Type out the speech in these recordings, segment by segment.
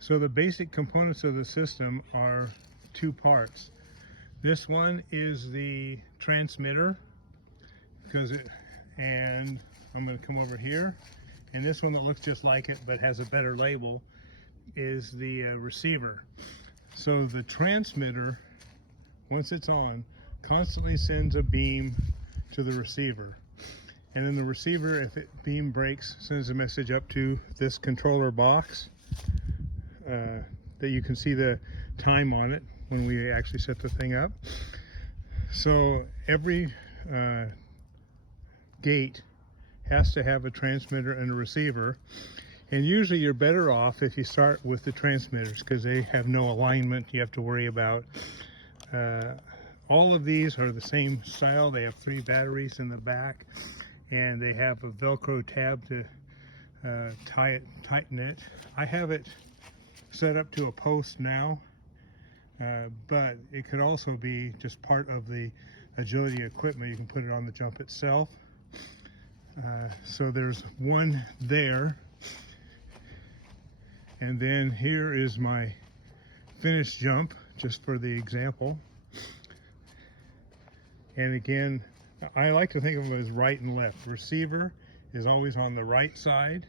So the basic components of the system are two parts. This one is the transmitter, and I'm going to come over here, and this one that looks just like it but has a better label is the receiver. So the transmitter, once it's on, constantly sends a beam to the receiver, and then the receiver, if beam breaks, sends a message up to this controller box that you can see the time on it when we actually set the thing up. So every gate has to have a transmitter and a receiver, and usually you're better off if you start with the transmitters because they have no alignment you have to worry about. All of these are the same style. They have 3 batteries in the back, and they have a Velcro tab to tighten it. I have it set up to a post now, but it could also be just part of the agility equipment. You can put it on the jump itself. So there's one there, and then here is my finished jump, just for the example. And again, I like to think of them as right and left. Receiver is always on the right side,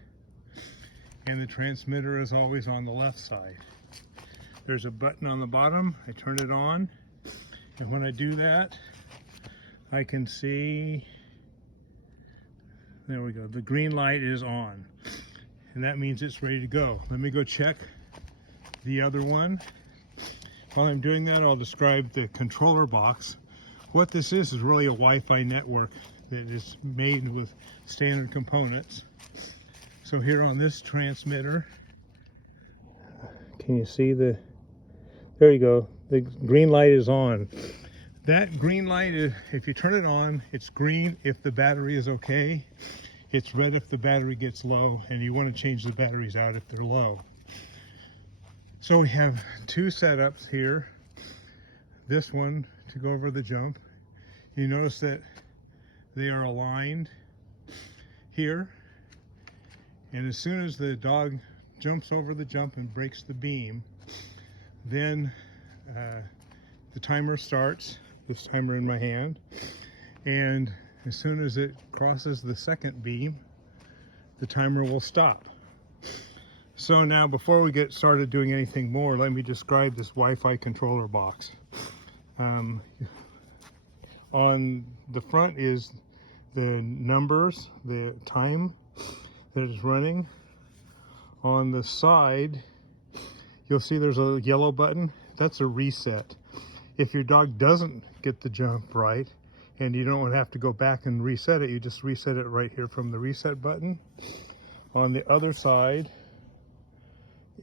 and the transmitter is always on the left side. There's a button on the bottom. I turn it on, and when I do that, I can see, there we go, the green light is on, and that means it's ready to go. Let me go check the other one. While I'm doing that, I'll describe the controller box. What this is really a Wi-Fi network that is made with standard components. So here on this transmitter, can you see there you go, the green light is on. That green light is, if you turn it on, it's green if the battery is okay. It's red if the battery gets low, and you want to change the batteries out if they're low. So we have 2 setups here. This one to go over the jump. You notice that they are aligned here, and as soon as the dog jumps over the jump and breaks the beam, then the timer starts, this timer in my hand, and as soon as it crosses the second beam, the timer will stop. So now, before we get started doing anything more, let me describe this Wi-Fi controller box. On the front is the numbers, the time that it's running. On the side, you'll see there's a yellow button. That's a reset. If your dog doesn't get the jump right, and you don't have to go back and reset it, you just reset it right here from the reset button. On the other side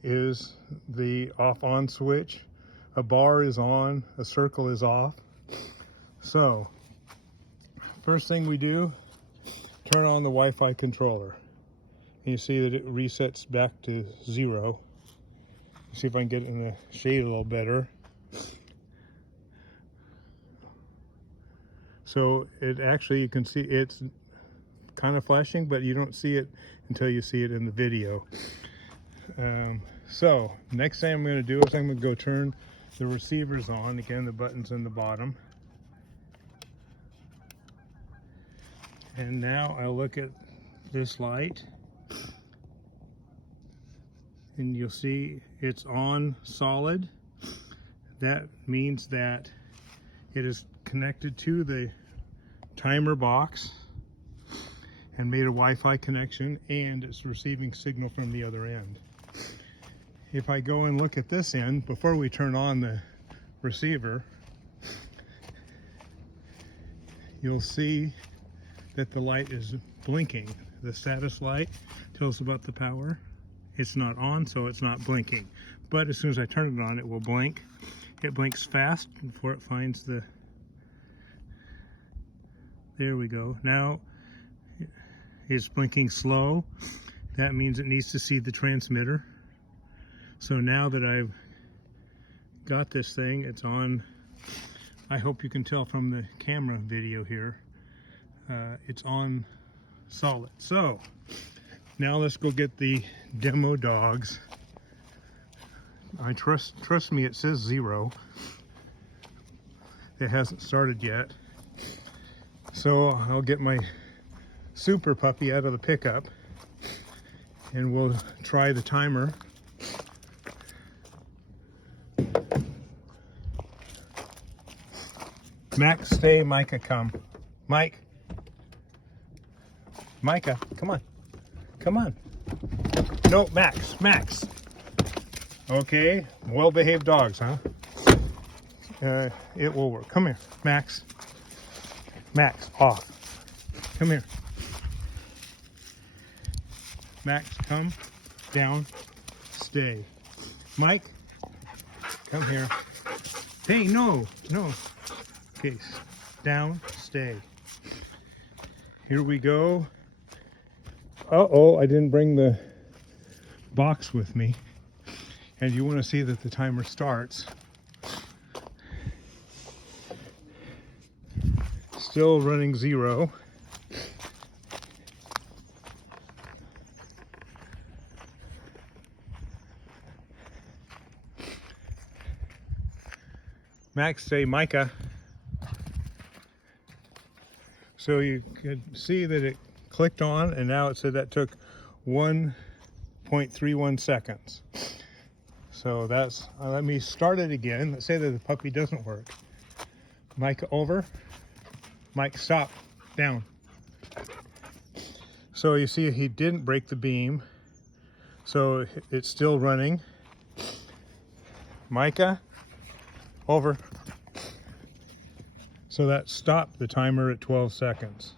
is the off-on switch. A bar is on, a circle is off. So, first thing we do, turn on the Wi-Fi controller. And you see that it resets back to 0. See if I can get it in the shade a little better. So it actually, you can see it's kind of flashing, but you don't see it until you see it in the video. So next thing I'm going to do is I'm going to go turn the receivers on. Again, the button's in the bottom. And now I'll look at this light, and you'll see it's on solid. That means that it is connected to the timer box and made a Wi-Fi connection, and it's receiving signal from the other end. If I go and look at this end, before we turn on the receiver, you'll see that the light is blinking. The status light tells us about the power. It's not on, so it's not blinking. But as soon as I turn it on, it will blink. It blinks fast before it finds the... There we go. Now it's blinking slow. That means it needs to see the transmitter. So now that I've got this thing, it's on. I hope you can tell from the camera video here. It's on solid. So now let's go get the demo dogs I trust me, it says 0. It hasn't started yet. So I'll get my super puppy out of the pickup and we'll try the timer. Max, stay. Micah, come. Mike. Micah, come on. Come on. No, Max. Okay, well-behaved dogs, huh? It will work. Come here, Max. Max, off. Come here. Max, come. Down. Stay. Mike, come here. Hey, no. Okay, down, stay. Here we go. Uh-oh, I didn't bring the box with me. And you want to see that the timer starts. Still running 0. Max, say Micah. So you could see that it clicked on, and now it said that took 1.31 seconds. So that's, let me start it again. Let's say that the puppy doesn't work. Micah, over. Mike, stop. Down. So you see he didn't break the beam. So it's still running. Micah, over. So that stopped the timer at 12 seconds.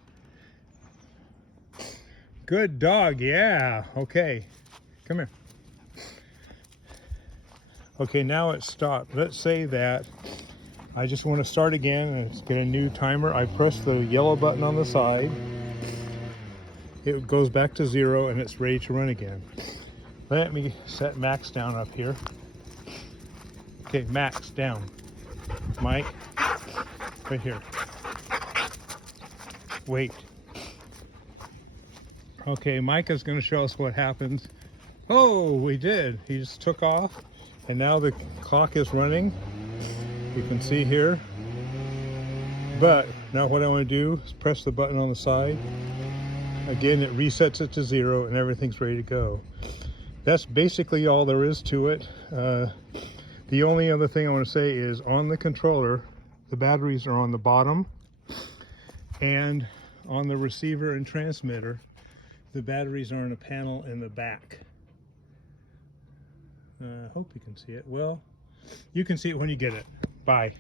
Good dog, yeah. Okay, come here. Okay, now it's stopped. Let's say that I just want to start again and get a new timer. I press the yellow button on the side. It goes back to 0 and it's ready to run again. Let me set Max down up here. Okay, Max down. Mike, right here. Wait. Okay, Micah's going to show us what happens. Oh, we did. He just took off, and now the clock is running. You can see here. But now what I want to do is press the button on the side. Again, it resets it to 0, and everything's ready to go. That's basically all there is to it. The only other thing I want to say is on the controller, the batteries are on the bottom, and on the receiver and transmitter, the batteries are on a panel in the back. I hope you can see it. Well, you can see it when you get it. Bye.